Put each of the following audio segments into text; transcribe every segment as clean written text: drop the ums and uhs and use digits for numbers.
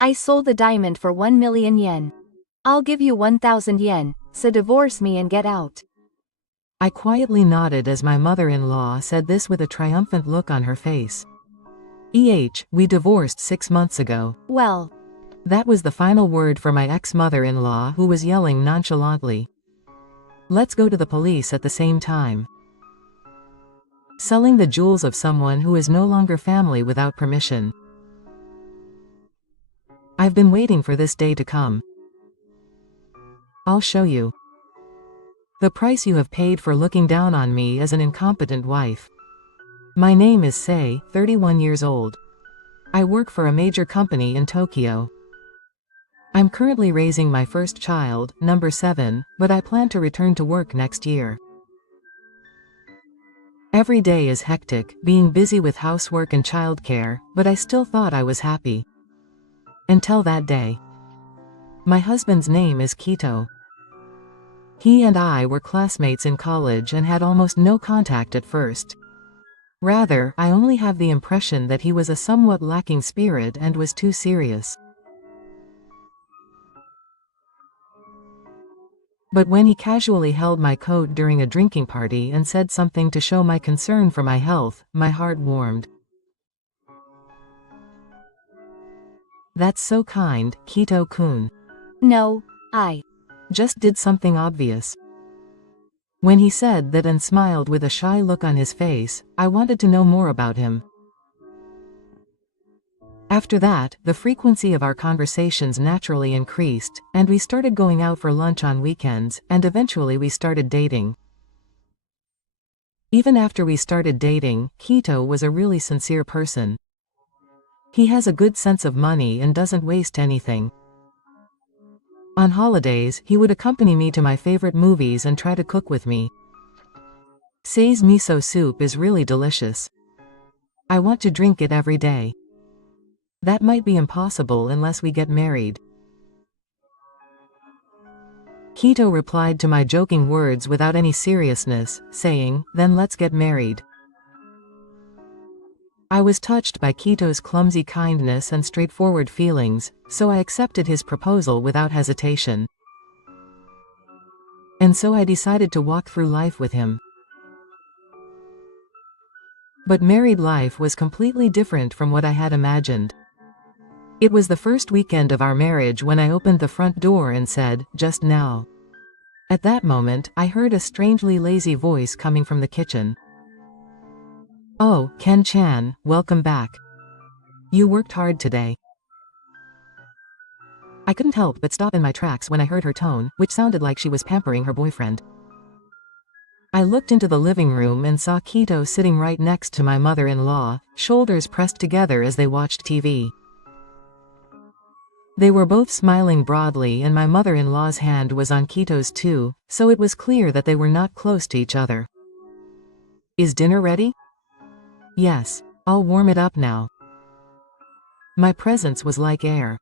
I sold the diamond for 1 million yen. I'll give you 1,000 yen, so divorce me and get out. I quietly nodded as my mother-in-law said this with a triumphant look on her face. We divorced 6 months ago. Well. That was the final word for my ex-mother-in-law, who was yelling nonchalantly. Let's go to the police at the same time. Selling the jewels of someone who is no longer family without permission. I've been waiting for this day to come. I'll show you. The price you have paid for looking down on me as an incompetent wife. My name is Sei, 31 years old. I work for a major company in Tokyo. I'm currently raising my first child, number 7, but I plan to return to work next year. Every day is hectic, being busy with housework and childcare, but I still thought I was happy. Until that day. My husband's name is Kito. He and I were classmates in college and had almost no contact at first. Rather, I only have the impression that he was a somewhat lacking spirit and was too serious. But when he casually held my coat during a drinking party and said something to show my concern for my health, my heart warmed. That's so kind, Kito-kun. No, I just did something obvious. When he said that and smiled with a shy look on his face, I wanted to know more about him. After that, the frequency of our conversations naturally increased, and we started going out for lunch on weekends, and eventually we started dating. Even after we started dating, Kito was a really sincere person. He has a good sense of money and doesn't waste anything. On holidays, he would accompany me to my favorite movies and try to cook with me. Sei's miso soup is really delicious. I want to drink it every day. That might be impossible unless we get married. Kito replied to my joking words without any seriousness, saying, then let's get married. I was touched by Kito's clumsy kindness and straightforward feelings, so I accepted his proposal without hesitation. And so I decided to walk through life with him. But married life was completely different from what I had imagined. It was the first weekend of our marriage when I opened the front door and said, just now. At that moment, I heard a strangely lazy voice coming from the kitchen. Oh, Ken-chan, welcome back. You worked hard today. I couldn't help but stop in my tracks when I heard her tone, which sounded like she was pampering her boyfriend. I looked into the living room and saw Kito sitting right next to my mother-in-law, shoulders pressed together as they watched TV. They were both smiling broadly and my mother-in-law's hand was on Kito's too, so it was clear that they were not close to each other. Is dinner ready? Yes, I'll warm it up now. My presence was like air.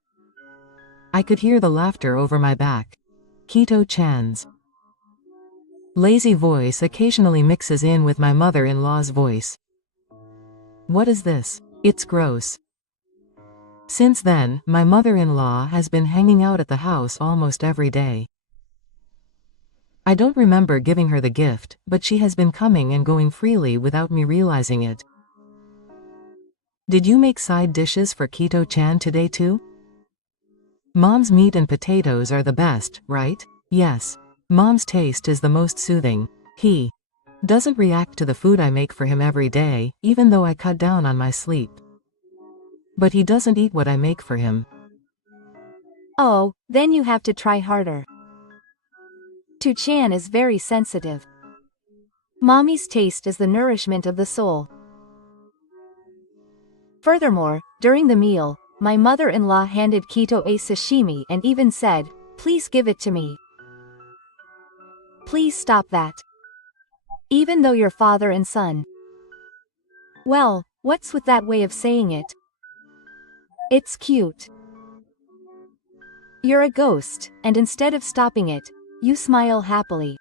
I could hear the laughter over my back. Kito-chan's lazy voice occasionally mixes in with my mother-in-law's voice. What is this? It's gross. Since then, my mother-in-law has been hanging out at the house almost every day. I don't remember giving her the gift, but she has been coming and going freely without me realizing it. Did you make side dishes for Kito-chan today too? Mom's meat and potatoes are the best, right? Yes. Mom's taste is the most soothing. He doesn't react to the food I make for him every day, even though I cut down on my sleep. But he doesn't eat what I make for him. Oh, then you have to try harder. To-chan is very sensitive. Mommy's taste is the nourishment of the soul. Furthermore, during the meal, my mother-in-law handed Kito a sashimi and even said, please give it to me. Please stop that. Even though you're father and son. Well, what's with that way of saying it? It's cute. You're a ghost, and instead of stopping it, you smile happily.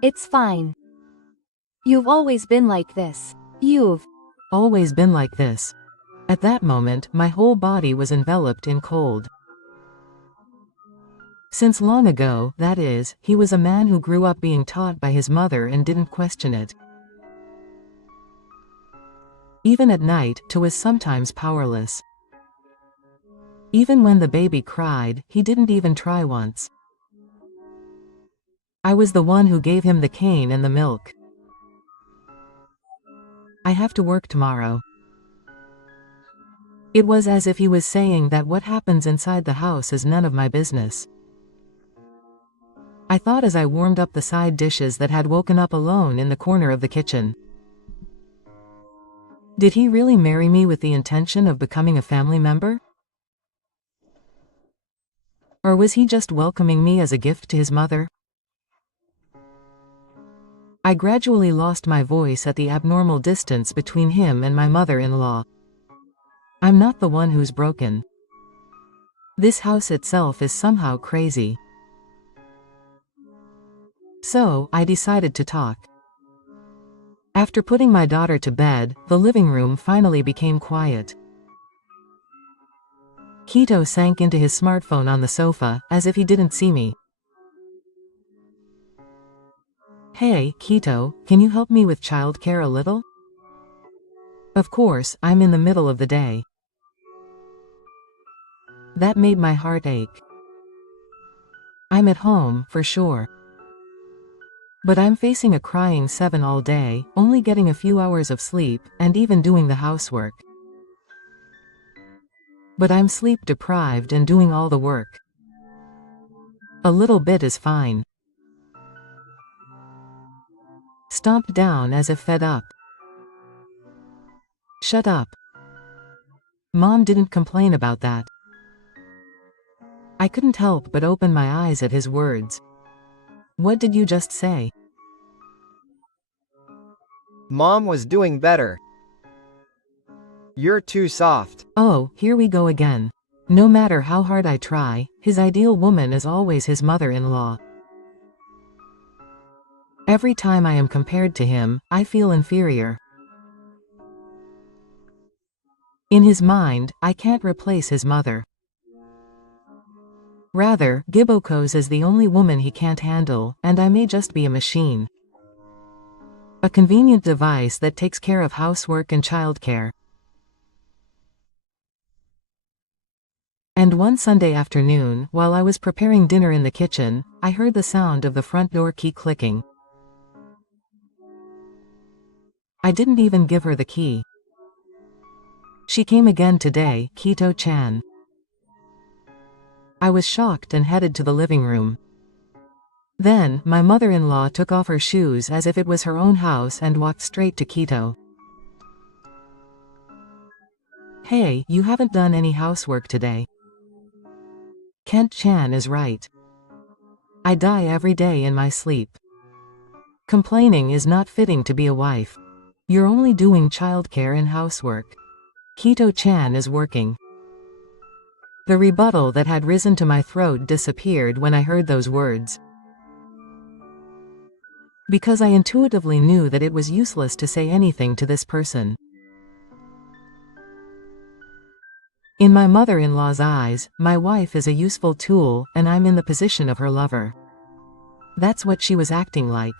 It's fine. You've always been like this. You've always been like this. At that moment, my whole body was enveloped in cold. Since long ago, that is, he was a man who grew up being taught by his mother and didn't question it. Even at night, he was sometimes powerless. Even when the baby cried, he didn't even try once. I was the one who gave him the cane and the milk. I have to work tomorrow. It was as if he was saying that what happens inside the house is none of my business. I thought as I warmed up the side dishes that had woken up alone in the corner of the kitchen. Did he really marry me with the intention of becoming a family member? Or was he just welcoming me as a gift to his mother? I gradually lost my voice at the abnormal distance between him and my mother-in-law. I'm not the one who's broken. This house itself is somehow crazy. So, I decided to talk. After putting my daughter to bed, the living room finally became quiet. Kito sank into his smartphone on the sofa, as if he didn't see me. Hey, Kito, can you help me with childcare a little? Of course, I'm in the middle of the day. That made my heart ache. I'm at home, for sure. But I'm facing a crying 7 all day, only getting a few hours of sleep, and even doing the housework. But I'm sleep deprived and doing all the work. A little bit is fine. Stomped down as if fed up. Shut up. Mom didn't complain about that. I couldn't help but open my eyes at his words. What did you just say? Mom was doing better. You're too soft. Oh, here we go again. No matter how hard I try, his ideal woman is always his mother-in-law. Every time I am compared to him, I feel inferior. In his mind, I can't replace his mother. Rather, Giboko's is the only woman he can't handle, and I may just be a machine. A convenient device that takes care of housework and childcare. And one Sunday afternoon, while I was preparing dinner in the kitchen, I heard the sound of the front door key clicking. I didn't even give her the key. She came again today, Kito-chan. I was shocked and headed to the living room. Then, my mother-in-law took off her shoes as if it was her own house and walked straight to Kito. Hey, you haven't done any housework today. Kent-chan is right. I die every day in my sleep. Complaining is not fitting to be a wife. You're only doing childcare and housework. Kito-chan is working. The rebuttal that had risen to my throat disappeared when I heard those words. Because I intuitively knew that it was useless to say anything to this person. In my mother-in-law's eyes, my wife is a useful tool, and I'm in the position of her lover. That's what she was acting like.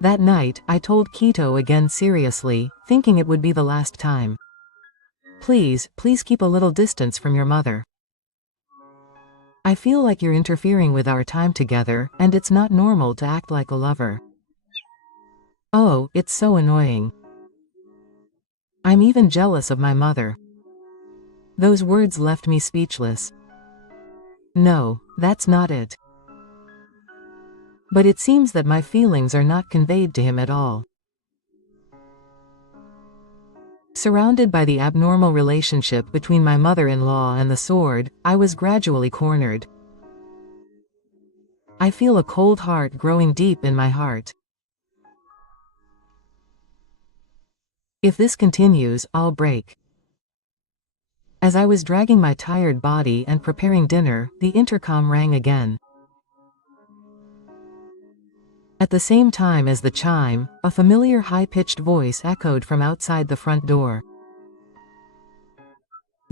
That night, I told Kito again seriously, thinking it would be the last time. Please keep a little distance from your mother. I feel like you're interfering with our time together, and it's not normal to act like a lover. Oh, it's so annoying. I'm even jealous of my mother. Those words left me speechless. No, that's not it. But it seems that my feelings are not conveyed to him at all. Surrounded by the abnormal relationship between my mother-in-law and the sword, I was gradually cornered. I feel a cold heart growing deep in my heart. If this continues, I'll break. As I was dragging my tired body and preparing dinner, the intercom rang again. At the same time as the chime, a familiar high-pitched voice echoed from outside the front door.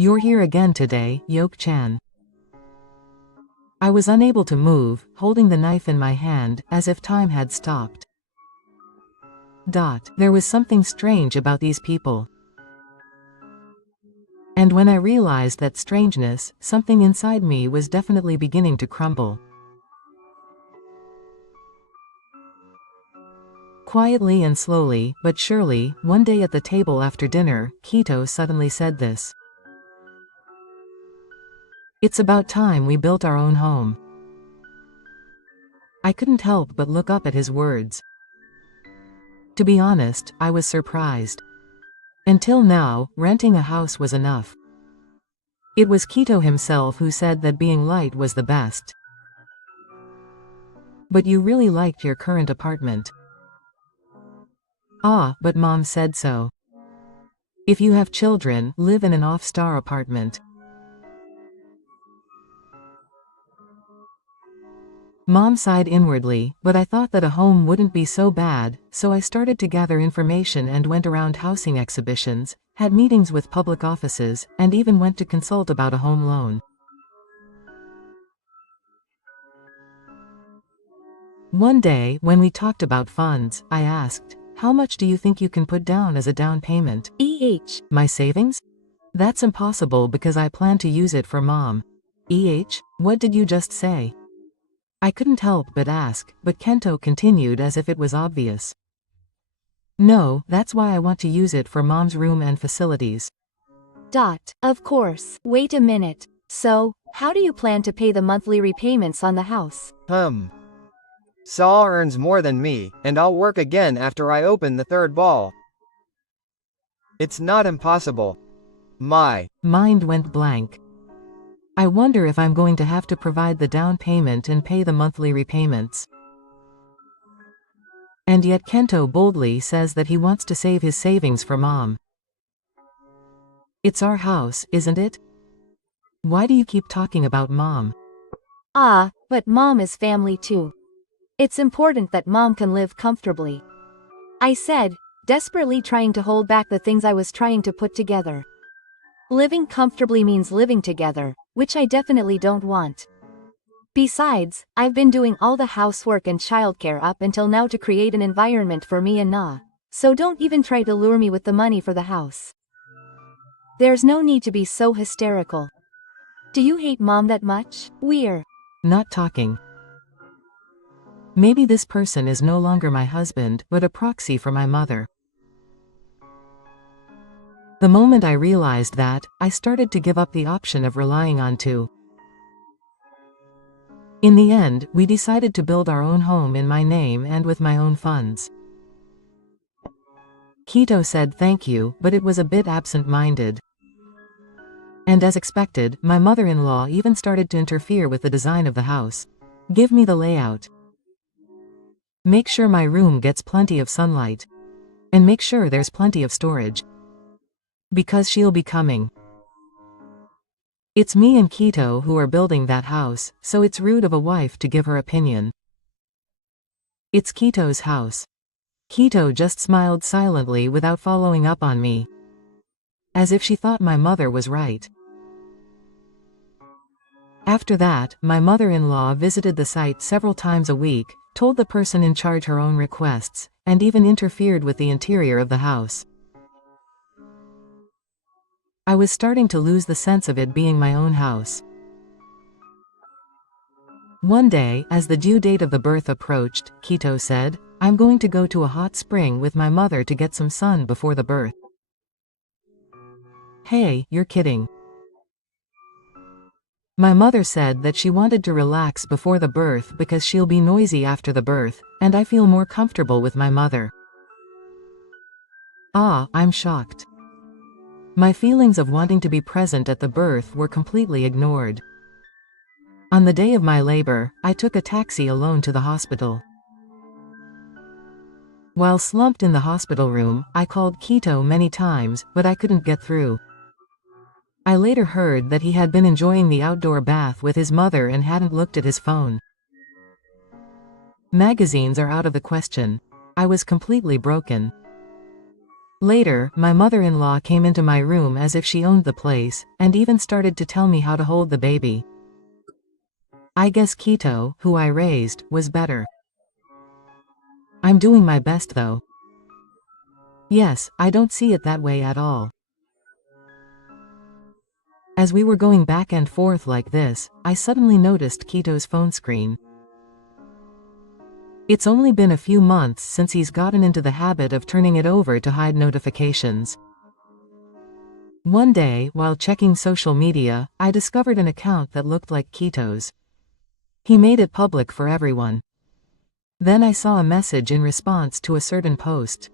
You're here again today, Yok-chan. I was unable to move, holding the knife in my hand, as if time had stopped. There was something strange about these people. And when I realized that strangeness, something inside me was definitely beginning to crumble. Quietly and slowly, but surely, one day at the table after dinner, Kito suddenly said this. It's about time we built our own home. I couldn't help but look up at his words. To be honest, I was surprised. Until now, renting a house was enough. It was Kito himself who said that being light was the best. But you really liked your current apartment. Ah, but Mom said so. If you have children, live in an off-star apartment. Mom sighed inwardly, but I thought that a home wouldn't be so bad, so I started to gather information and went around housing exhibitions, had meetings with public offices, and even went to consult about a home loan. One day, when we talked about funds, I asked, how much do you think you can put down as a down payment? My savings? That's impossible because I plan to use it for Mom. What did you just say? I couldn't help but ask, but Kento continued as if it was obvious. No, that's why I want to use it for Mom's room and facilities. Of course. Wait a minute. So, how do you plan to pay the monthly repayments on the house? Saul earns more than me, and I'll work again after I open the third ball. It's not impossible. My mind went blank. I wonder if I'm going to have to provide the down payment and pay the monthly repayments. And yet Kento boldly says that he wants to save his savings for Mom. It's our house, isn't it? Why do you keep talking about Mom? But Mom is family too. It's important that Mom can live comfortably. I said, desperately trying to hold back the things I was trying to put together. Living comfortably means living together, which I definitely don't want. Besides, I've been doing all the housework and childcare up until now to create an environment for me and Na, so don't even try to lure me with the money for the house. There's no need to be so hysterical. Do you hate Mom that much? We're not talking. Maybe this person is no longer my husband, but a proxy for my mother. The moment I realized that, I started to give up the option of relying on two. In the end, we decided to build our own home in my name and with my own funds. Kito said thank you, but it was a bit absent-minded. And as expected, my mother-in-law even started to interfere with the design of the house. Give me the layout. Make sure my room gets plenty of sunlight. And make sure there's plenty of storage. Because she'll be coming. It's me and Kito who are building that house, so it's rude of a wife to give her opinion. It's Kito's house. Kito just smiled silently without following up on me. As if she thought my mother was right. After that, my mother-in-law visited the site several times a week, told the person in charge her own requests, and even interfered with the interior of the house. I was starting to lose the sense of it being my own house. One day, as the due date of the birth approached, Kito said, I'm going to go to a hot spring with my mother to get some sun before the birth. Hey, you're kidding. My mother said that she wanted to relax before the birth because she'll be noisy after the birth, and I feel more comfortable with my mother. I'm shocked. My feelings of wanting to be present at the birth were completely ignored. On the day of my labor, I took a taxi alone to the hospital. While slumped in the hospital room, I called Kito many times, but I couldn't get through. I later heard that he had been enjoying the outdoor bath with his mother and hadn't looked at his phone. Magazines are out of the question. I was completely broken. Later, my mother-in-law came into my room as if she owned the place, and even started to tell me how to hold the baby. I guess Keto, who I raised, was better. I'm doing my best though. Yes, I don't see it that way at all. As we were going back and forth like this, I suddenly noticed Keto's phone screen. It's only been a few months since he's gotten into the habit of turning it over to hide notifications. One day, while checking social media, I discovered an account that looked like Keto's. He made it public for everyone. Then I saw a message in response to a certain post.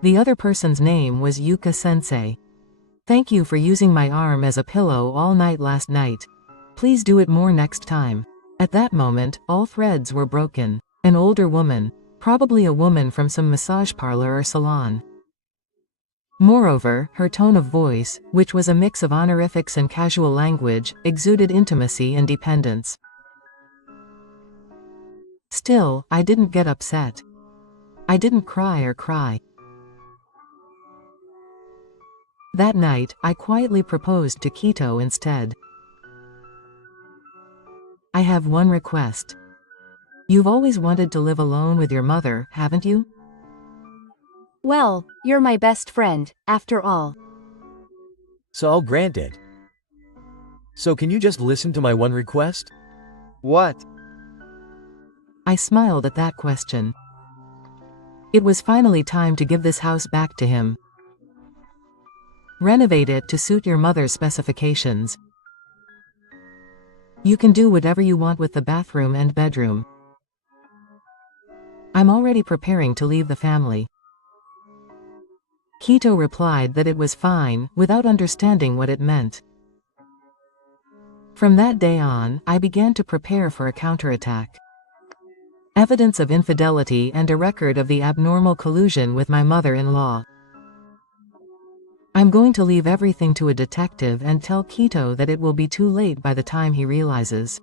The other person's name was Yuka-sensei. Thank you for using my arm as a pillow all night last night. Please do it more next time. At that moment, all threads were broken. An older woman, probably a woman from some massage parlor or salon. Moreover, her tone of voice, which was a mix of honorifics and casual language, exuded intimacy and dependence. Still, I didn't get upset. I didn't cry. That night, I quietly proposed to Keto instead. I have one request. You've always wanted to live alone with your mother, haven't you? Well, you're my best friend, after all. So I'll grant it. So can you just listen to my one request? What? I smiled at that question. It was finally time to give this house back to him. Renovate it to suit your mother's specifications. You can do whatever you want with the bathroom and bedroom. I'm already preparing to leave the family. Keto replied that it was fine, without understanding what it meant. From that day on, I began to prepare for a counterattack. Evidence of infidelity and a record of the abnormal collusion with my mother-in-law. I'm going to leave everything to a detective and tell Keto that it will be too late by the time he realizes.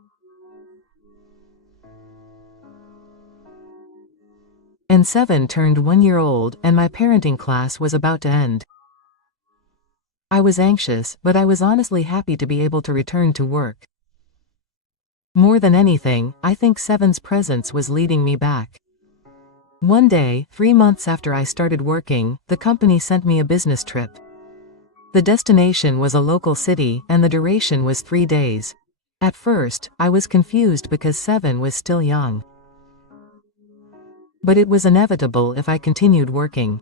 And 7 turned 1 year old, and my parenting class was about to end. I was anxious, but I was honestly happy to be able to return to work. More than anything, I think 7's presence was leading me back. One day, 3 months after I started working, the company sent me a business trip. The destination was a local city, and the duration was 3 days. At first, I was confused because 7 was still young. But it was inevitable if I continued working.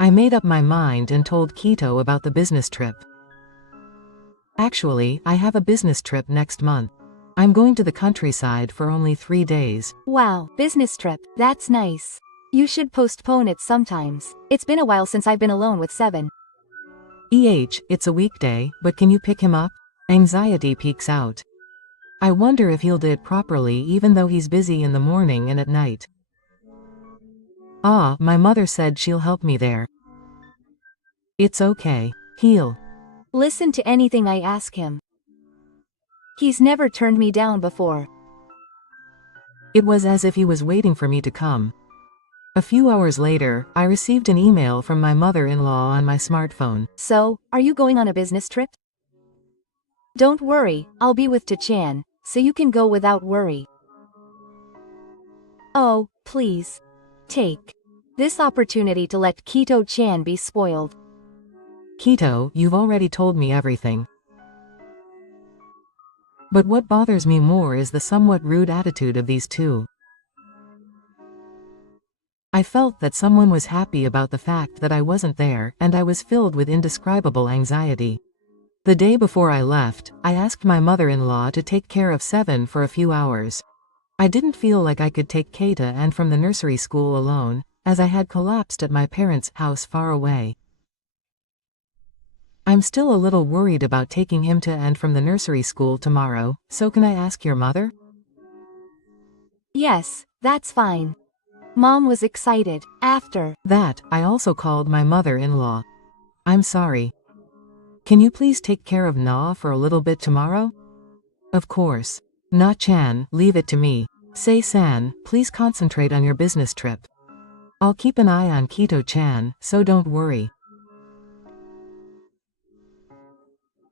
I made up my mind and told Keto about the business trip. Actually, I have a business trip next month. I'm going to the countryside for only 3 days. Wow, business trip, that's nice. You should postpone it sometimes. It's been a while since I've been alone with 7. It's a weekday, but can you pick him up? Anxiety peeks out. I wonder if he'll do it properly even though he's busy in the morning and at night. My mother said she'll help me there. It's okay. He'll listen to anything I ask him. He's never turned me down before. It was as if he was waiting for me to come. A few hours later, I received an email from my mother-in-law on my smartphone. So, are you going on a business trip? Don't worry, I'll be with Ta-chan, so you can go without worry. Oh, please. Take this opportunity to let Keto-chan be spoiled. Keto, you've already told me everything. But what bothers me more is the somewhat rude attitude of these two. I felt that someone was happy about the fact that I wasn't there, and I was filled with indescribable anxiety. The day before I left, I asked my mother-in-law to take care of 7 for a few hours. I didn't feel like I could take Keita and from the nursery school alone, as I had collapsed at my parents' house far away. I'm still a little worried about taking him to and from the nursery school tomorrow, so can I ask your mother? Yes, that's fine. Mom was excited. After that, I also called my mother-in-law. I'm sorry. Can you please take care of Na for a little bit tomorrow? Of course. Na-chan, leave it to me. Sei-san, please concentrate on your business trip. I'll keep an eye on Keto-chan, so don't worry.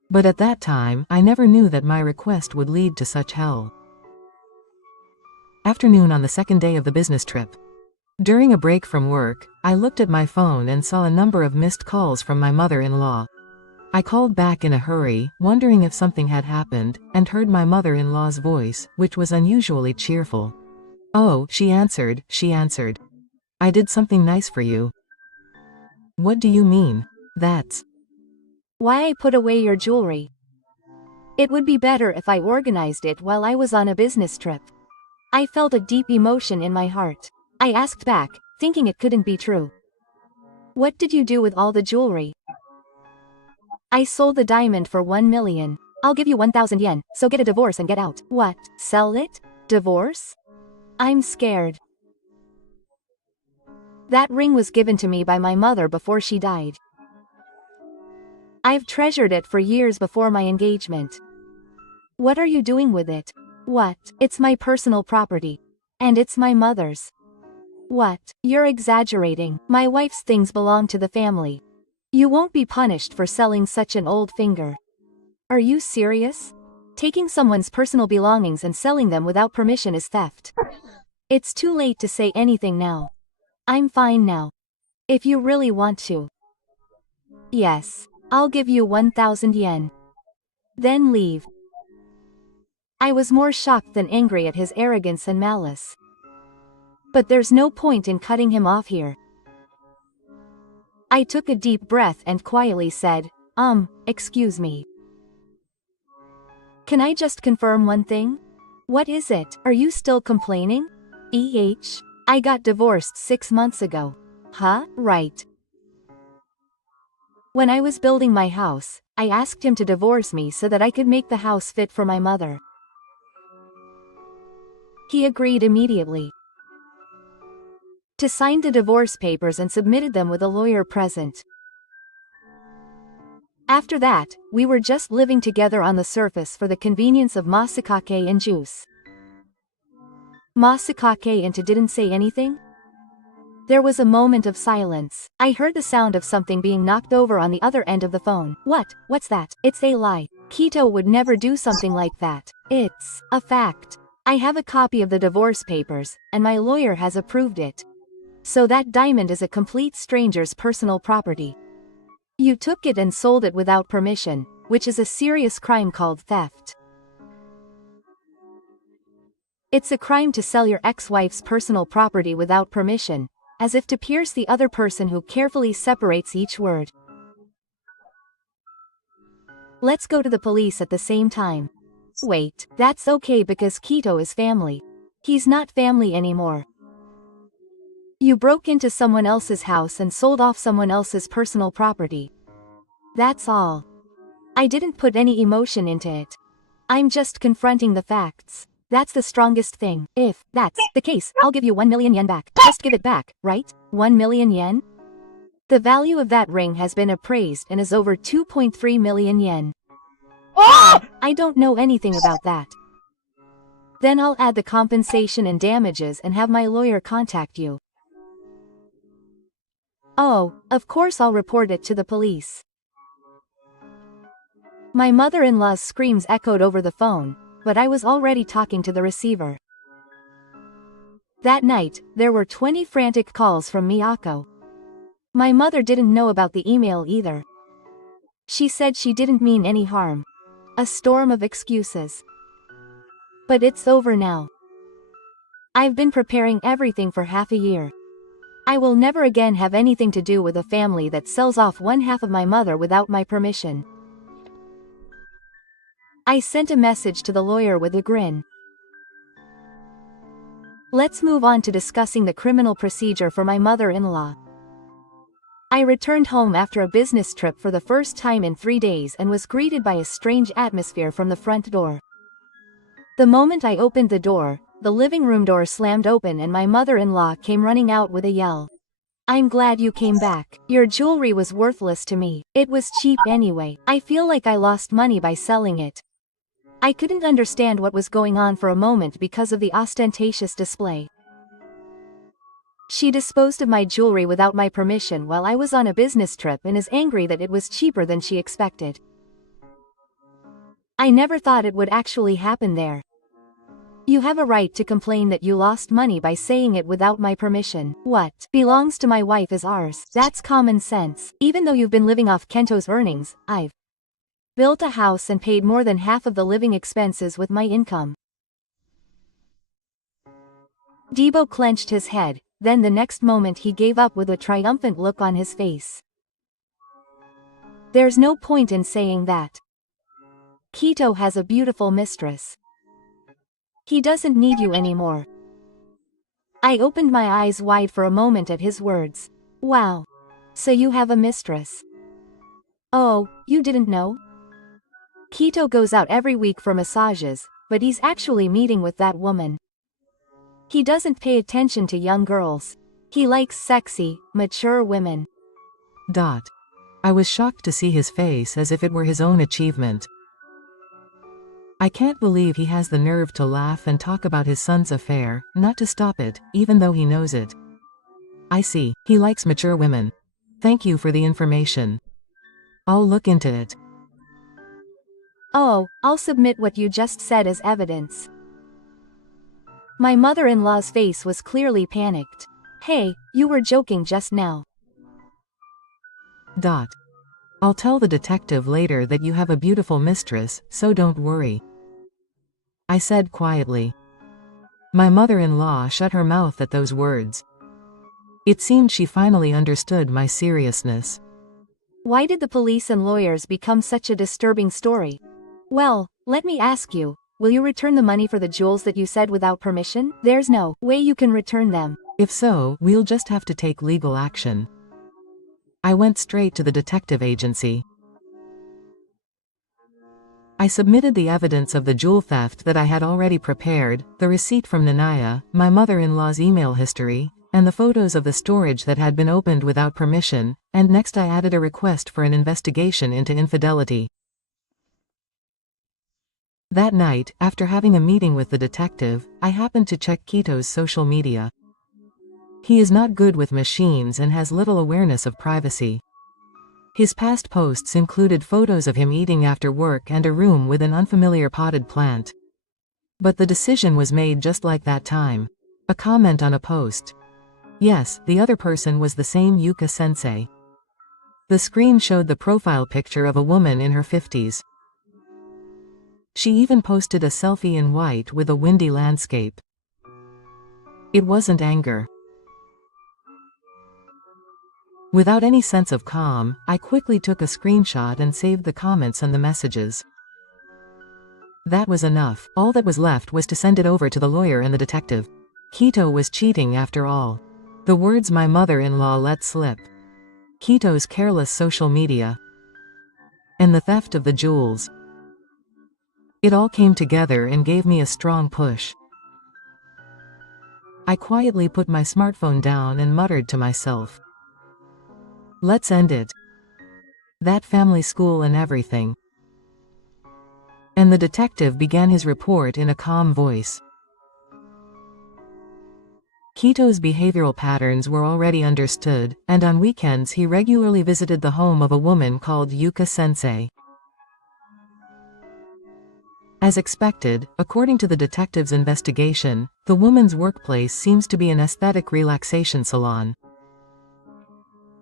But at that time, I never knew that my request would lead to such hell. Afternoon on the second day of the business trip. During a break from work, I looked at my phone and saw a number of missed calls from my mother-in-law. I called back in a hurry, wondering if something had happened, and heard my mother-in-law's voice, which was unusually cheerful. Oh, she answered. I did something nice for you. What do you mean? That's Why I put away your jewelry. It would be better if I organized it while I was on a business trip. I felt a deep emotion in my heart. I asked back, thinking it couldn't be true. What did you do with all the jewelry? I sold the diamond for 1 million. I'll give you 1,000 yen, so get a divorce and get out. What? Sell it? Divorce? I'm scared. That ring was given to me by my mother before she died. I've treasured it for years before my engagement. What are you doing with it? What? It's my personal property. And it's my mother's. What? You're exaggerating. My wife's things belong to the family. You won't be punished for selling such an old finger. Are you serious? Taking someone's personal belongings and selling them without permission is theft. It's too late to say anything now. I'm fine now. If you really want to. Yes, I'll give you 1,000 yen. Then leave. I was more shocked than angry at his arrogance and malice. But there's no point in cutting him off here. I took a deep breath and quietly said, excuse me. Can I just confirm one thing? What is it? Are you still complaining? I got divorced 6 months ago. Huh? Right. When I was building my house, I asked him to divorce me so that I could make the house fit for my mother. He agreed immediately to sign the divorce papers and submitted them with a lawyer present. After that, we were just living together on the surface for the convenience of masakake and juice. Masakake and didn't say anything? There was a moment of silence. I heard the sound of something being knocked over on the other end of the phone. What? What's that? It's a lie. Keto would never do something like that. It's a fact. I have a copy of the divorce papers, and my lawyer has approved it. So that diamond is a complete stranger's personal property. You took it and sold it without permission, which is a serious crime called theft. It's a crime to sell your ex-wife's personal property without permission, as if to pierce the other person who carefully separates each word. Let's go to the police at the same time. Wait, that's okay because Keto is family. He's not family anymore. You broke into someone else's house and sold off someone else's personal property. That's all. I didn't put any emotion into it. I'm just confronting the facts. That's the strongest thing. If that's the case, I'll give you 1 million yen back. Just give it back, right? 1 million yen? The value of that ring has been appraised and is over 2.3 million yen. I don't know anything about that. Then I'll add the compensation and damages and have my lawyer contact you. Oh, of course I'll report it to the police. My mother-in-law's screams echoed over the phone, but I was already talking to the receiver. That night, there were 20 frantic calls from Miyako. My mother didn't know about the email either. She said she didn't mean any harm. A storm of excuses. But it's over now. I've been preparing everything for half a year. I will never again have anything to do with a family that sells off one half of my mother without my permission. I sent a message to the lawyer with a grin. Let's move on to discussing the criminal procedure for my mother-in-law. I returned home after a business trip for the first time in 3 days and was greeted by a strange atmosphere from the front door. The moment I opened the door, the living room door slammed open and my mother-in-law came running out with a yell. I'm glad you came back. Your jewelry was worthless to me. It was cheap anyway. I feel like I lost money by selling it. I couldn't understand what was going on for a moment because of the ostentatious display. She disposed of my jewelry without my permission while I was on a business trip and is angry that it was cheaper than she expected. I never thought it would actually happen there. You have a right to complain that you lost money by saying it without my permission. What belongs to my wife is ours. That's common sense. Even though you've been living off Kento's earnings, I've built a house and paid more than half of the living expenses with my income. Debo clenched his head, then the next moment he gave up with a triumphant look on his face. There's no point in saying that. Kito has a beautiful mistress. He doesn't need you anymore. I opened my eyes wide for a moment at his words. Wow. So you have a mistress. Oh, you didn't know? Kito goes out every week for massages, but he's actually meeting with that woman. He doesn't pay attention to young girls. He likes sexy, mature women. I was shocked to see his face as if it were his own achievement. I can't believe he has the nerve to laugh and talk about his son's affair, not to stop it, even though he knows it. I see, he likes mature women. Thank you for the information. I'll look into it. Oh, I'll submit what you just said as evidence. My mother-in-law's face was clearly panicked. Hey, you were joking just now. I'll tell the detective later that you have a beautiful mistress, so don't worry. I said quietly. My mother-in-law shut her mouth at those words. It seemed she finally understood my seriousness. Why did the police and lawyers become such a disturbing story? Well, let me ask you, will you return the money for the jewels that you said without permission? There's no way you can return them. If so, we'll just have to take legal action. I went straight to the detective agency. I submitted the evidence of the jewel theft that I had already prepared, the receipt from Nanaya, my mother-in-law's email history, and the photos of the storage that had been opened without permission, and next I added a request for an investigation into infidelity. That night, after having a meeting with the detective, I happened to check Kito's social media. He is not good with machines and has little awareness of privacy. His past posts included photos of him eating after work and a room with an unfamiliar potted plant. But the decision was made just like that time. A comment on a post. Yes, the other person was the same Yuka-sensei. The screen showed the profile picture of a woman in her 50s. She even posted a selfie in white with a windy landscape. It wasn't anger. Without any sense of calm, I quickly took a screenshot and saved the comments and the messages. That was enough. All that was left was to send it over to the lawyer and the detective. Kito was cheating after all. The words my mother-in-law let slip. Kito's careless social media. And the theft of the jewels. It all came together and gave me a strong push. I quietly put my smartphone down and muttered to myself. Let's end it. That family school and everything. And the detective began his report in a calm voice. Kito's behavioral patterns were already understood, and on weekends he regularly visited the home of a woman called Yuka-sensei. As expected, according to the detective's investigation, the woman's workplace seems to be an aesthetic relaxation salon.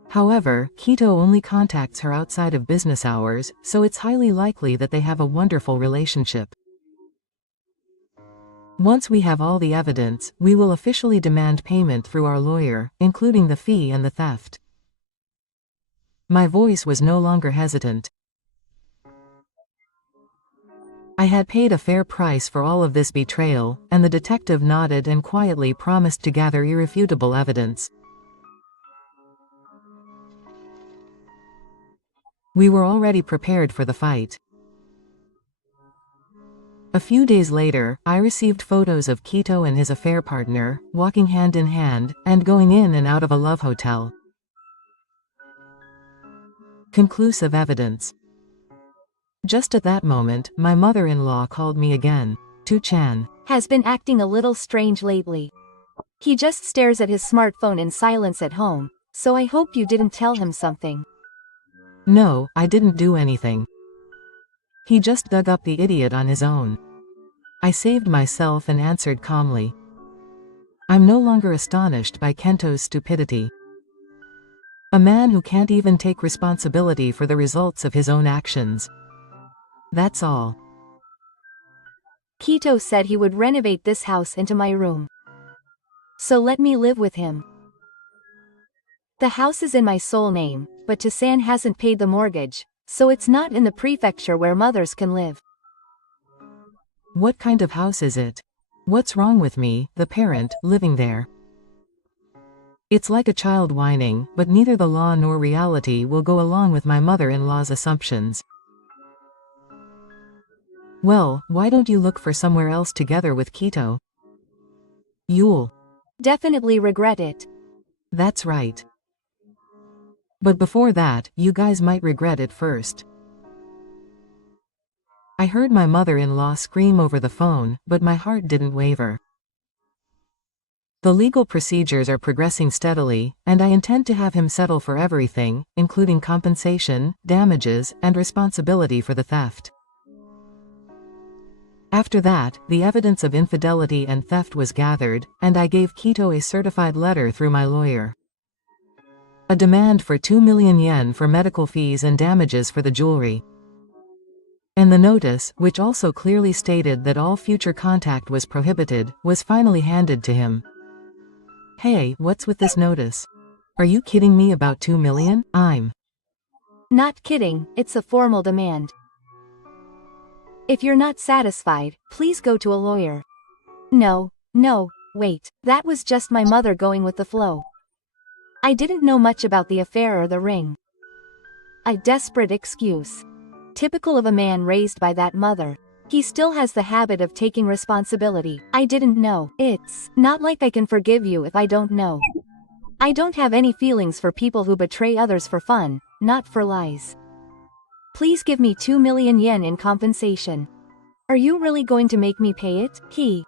However, Kito only contacts her outside of business hours, so it's highly likely that they have a wonderful relationship. Once we have all the evidence, we will officially demand payment through our lawyer, including the fee and the theft. My voice was no longer hesitant. I had paid a fair price for all of this betrayal, and the detective nodded and quietly promised to gather irrefutable evidence. We were already prepared for the fight. A few days later, I received photos of Kito and his affair partner, walking hand in hand, and going in and out of a love hotel. Conclusive evidence. Just at that moment, my mother-in-law called me again. Tu-chan has been acting a little strange lately. He just stares at his smartphone in silence at home, so I hope you didn't tell him something. No, I didn't do anything. He just dug up the idiot on his own. I saved myself and answered calmly. I'm no longer astonished by Kento's stupidity. A man who can't even take responsibility for the results of his own actions. That's all. Kito said he would renovate this house into my room. So let me live with him. The house is in my sole name, but Tosan hasn't paid the mortgage, so it's not in the prefecture where mothers can live. What kind of house is it? What's wrong with me, the parent, living there? It's like a child whining, but neither the law nor reality will go along with my mother-in-law's assumptions. Well, why don't you look for somewhere else together with Kito? You'll definitely regret it. That's right. But before that, you guys might regret it first. I heard my mother-in-law scream over the phone, but my heart didn't waver. The legal procedures are progressing steadily, and I intend to have him settle for everything, including compensation, damages, and responsibility for the theft. After that, the evidence of infidelity and theft was gathered, and I gave Kito a certified letter through my lawyer. A demand for 2 million yen for medical fees and damages for the jewelry. And the notice, which also clearly stated that all future contact was prohibited, was finally handed to him. Hey, what's with this notice? Are you kidding me about 2 million? I'm not kidding, it's a formal demand. If you're not satisfied, please go to a lawyer. No, wait, that was just my mother going with the flow. I didn't know much about the affair or the ring. A desperate excuse. Typical of a man raised by that mother. He still has the habit of taking responsibility. I didn't know. It's not like I can forgive you if I don't know. I don't have any feelings for people who betray others for fun, not for lies. Please give me 2 million yen in compensation. Are you really going to make me pay it? He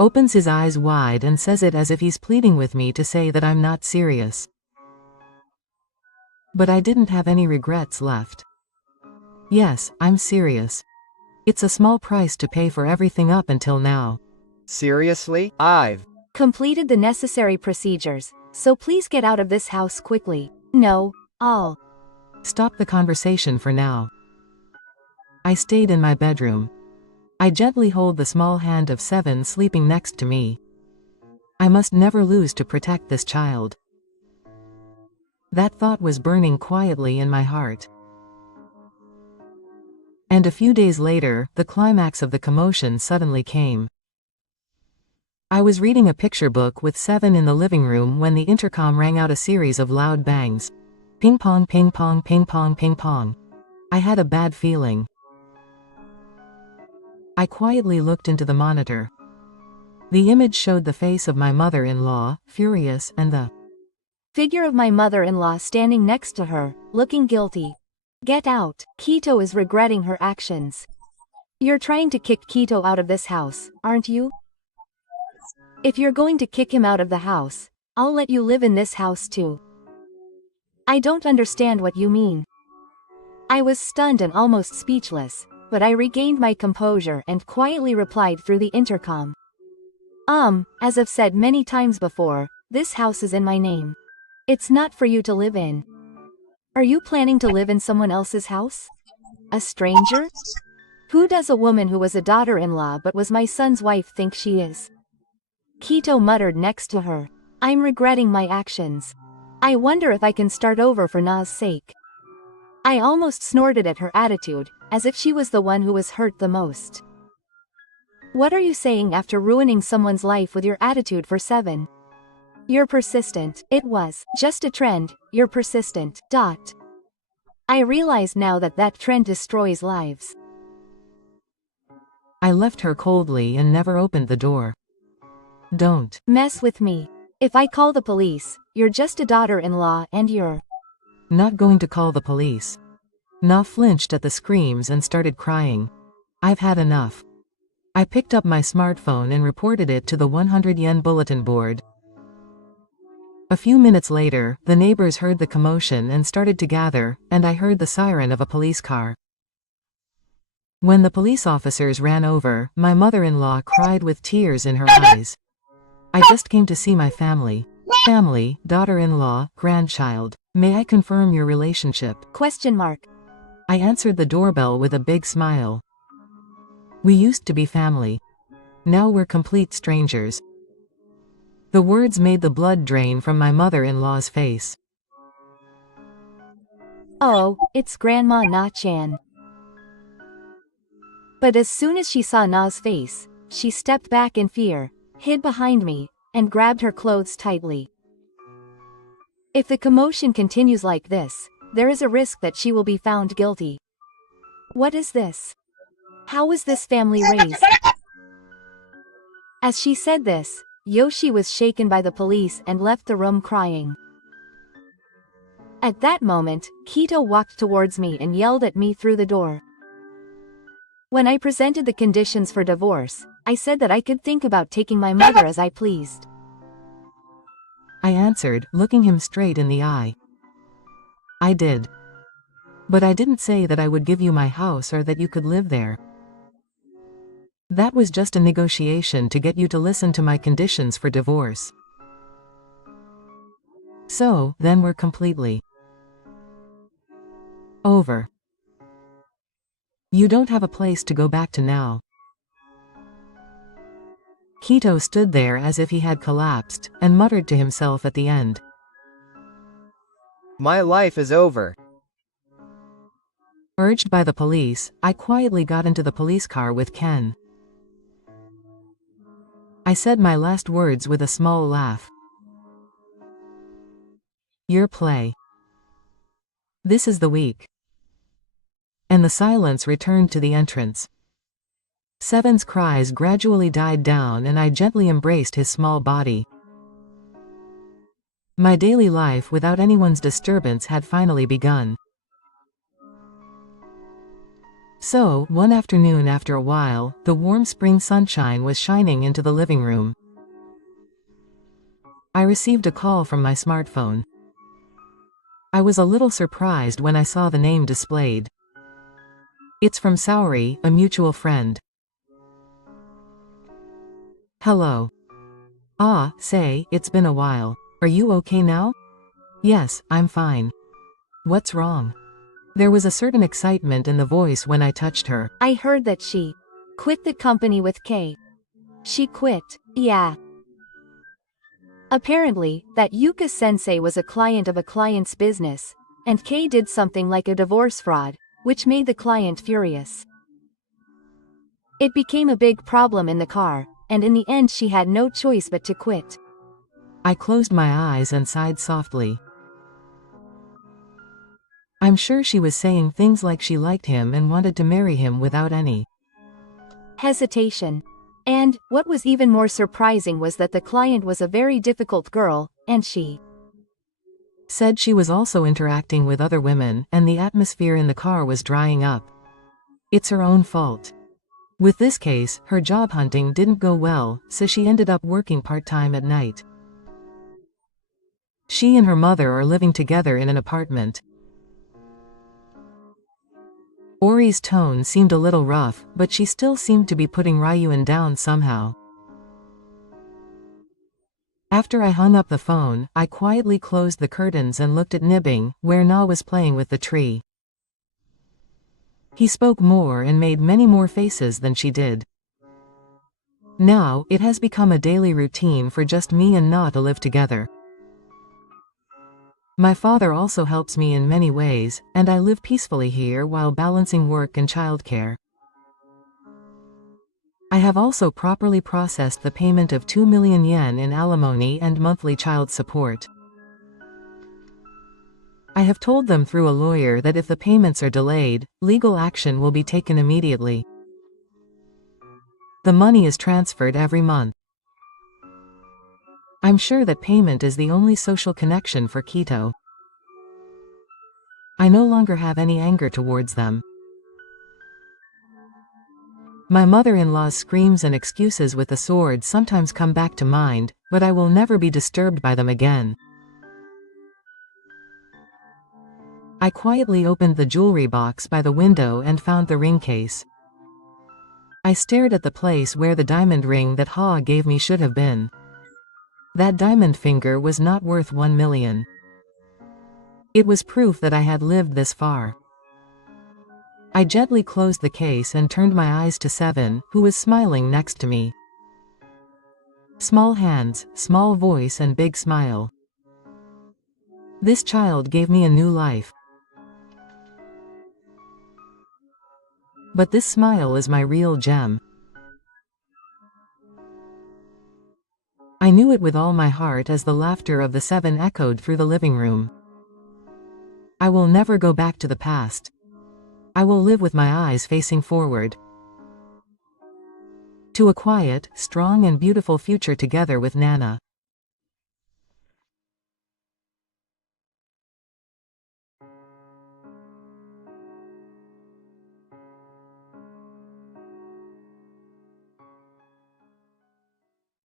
opens his eyes wide and says it as if he's pleading with me to say that I'm not serious. But I didn't have any regrets left. Yes, I'm serious. It's a small price to pay for everything up until now. Seriously? I've completed the necessary procedures, so please get out of this house quickly. No, I'll stop the conversation for now. I stayed in my bedroom. I gently hold the small hand of 7 sleeping next to me. I must never lose to protect this child. That thought was burning quietly in my heart. And a few days later, the climax of the commotion suddenly came. I was reading a picture book with 7 in the living room when the intercom rang out a series of loud bangs. Ping pong, ping pong, ping pong, ping pong. I had a bad feeling. I quietly looked into the monitor. The image showed the face of my mother-in-law, furious, and the figure of my mother-in-law standing next to her, looking guilty. Get out. Kito is regretting her actions. You're trying to kick Kito out of this house, aren't you? If you're going to kick him out of the house, I'll let you live in this house too. I don't understand what you mean. I was stunned and almost speechless, but I regained my composure and quietly replied through the intercom. As I've said many times before, this house is in my name. It's not for you to live in. Are you planning to live in someone else's house? A stranger? Who does a woman who was a daughter-in-law but was my son's wife think she is? Kito muttered next to her. I'm regretting my actions. I wonder if I can start over for Na's sake. I almost snorted at her attitude, as if she was the one who was hurt the most. What are you saying after ruining someone's life with your attitude for 7? You're persistent. It was just a trend. You're persistent. I realize now that that trend destroys lives. I left her coldly and never opened the door. Don't mess with me. If I call the police, you're just a daughter-in-law and you're not going to call the police. Na flinched at the screams and started crying. I've had enough. I picked up my smartphone and reported it to the 100 yen bulletin board. A few minutes later, the neighbors heard the commotion and started to gather, and I heard the siren of a police car. When the police officers ran over, my mother-in-law cried with tears in her eyes. I just came to see my family. Family, daughter-in-law, grandchild. May I confirm your relationship? I answered the doorbell with a big smile. We used to be family. Now we're complete strangers. The words made the blood drain from my mother-in-law's face. Oh, it's Grandma Na-chan. But as soon as she saw Na's face, she stepped back in fear, hid behind me, and grabbed her clothes tightly. If the commotion continues like this, there is a risk that she will be found guilty. What is this? How was this family raised? As she said this, Yoshi was shaken by the police and left the room crying. At that moment, Kito walked towards me and yelled at me through the door. When I presented the conditions for divorce, I said that I could think about taking my mother as I pleased. I answered, looking him straight in the eye. I did. But I didn't say that I would give you my house or that you could live there. That was just a negotiation to get you to listen to my conditions for divorce. So, then we're completely over. You don't have a place to go back to now. Kito stood there as if he had collapsed, and muttered to himself at the end. My life is over. Urged by the police, I quietly got into the police car with Ken. I said my last words with a small laugh. Your play. This is the week. And the silence returned to the entrance. Seven's cries gradually died down and I gently embraced his small body. My daily life without anyone's disturbance had finally begun. So, one afternoon after a while, the warm spring sunshine was shining into the living room. I received a call from my smartphone. I was a little surprised when I saw the name displayed. It's from Saori, a mutual friend. Hello. Ah, say, it's been a while. Are you okay now? Yes, I'm fine. What's wrong? There was a certain excitement in the voice when I touched her. I heard that she quit the company with K. She quit, yeah. Apparently, that Yuka-sensei was a client of a client's business, and K did something like a divorce fraud, which made the client furious. It became a big problem in the car, and in the end she had no choice but to quit. I closed my eyes and sighed softly. I'm sure she was saying things like she liked him and wanted to marry him without any hesitation. And, what was even more surprising was that the client was a very difficult girl, and she said she was also interacting with other women, and the atmosphere in the car was drying up. It's her own fault. With this case, her job hunting didn't go well, so she ended up working part-time at night. She and her mother are living together in an apartment. Ori's tone seemed a little rough, but she still seemed to be putting Ryuan down somehow. After I hung up the phone, I quietly closed the curtains and looked at Nibbing, where Na was playing with the tree. He spoke more and made many more faces than she did. Now, it has become a daily routine for just me and Na to live together. My father also helps me in many ways, and I live peacefully here while balancing work and childcare. I have also properly processed the payment of 2 million yen in alimony and monthly child support. I have told them through a lawyer that if the payments are delayed, legal action will be taken immediately. The money is transferred every month. I'm sure that payment is the only social connection for Kito. I no longer have any anger towards them. My mother-in-law's screams and excuses with the sword sometimes come back to mind, but I will never be disturbed by them again. I quietly opened the jewelry box by the window and found the ring case. I stared at the place where the diamond ring that Ha gave me should have been. That diamond finger was not worth 1 million. It was proof that I had lived this far. I gently closed the case and turned my eyes to Seven, who was smiling next to me. Small hands, small voice and big smile. This child gave me a new life. But this smile is my real gem. I knew it with all my heart as the laughter of the Seven echoed through the living room. I will never go back to the past. I will live with my eyes facing forward. To a quiet, strong and beautiful future together with Nana.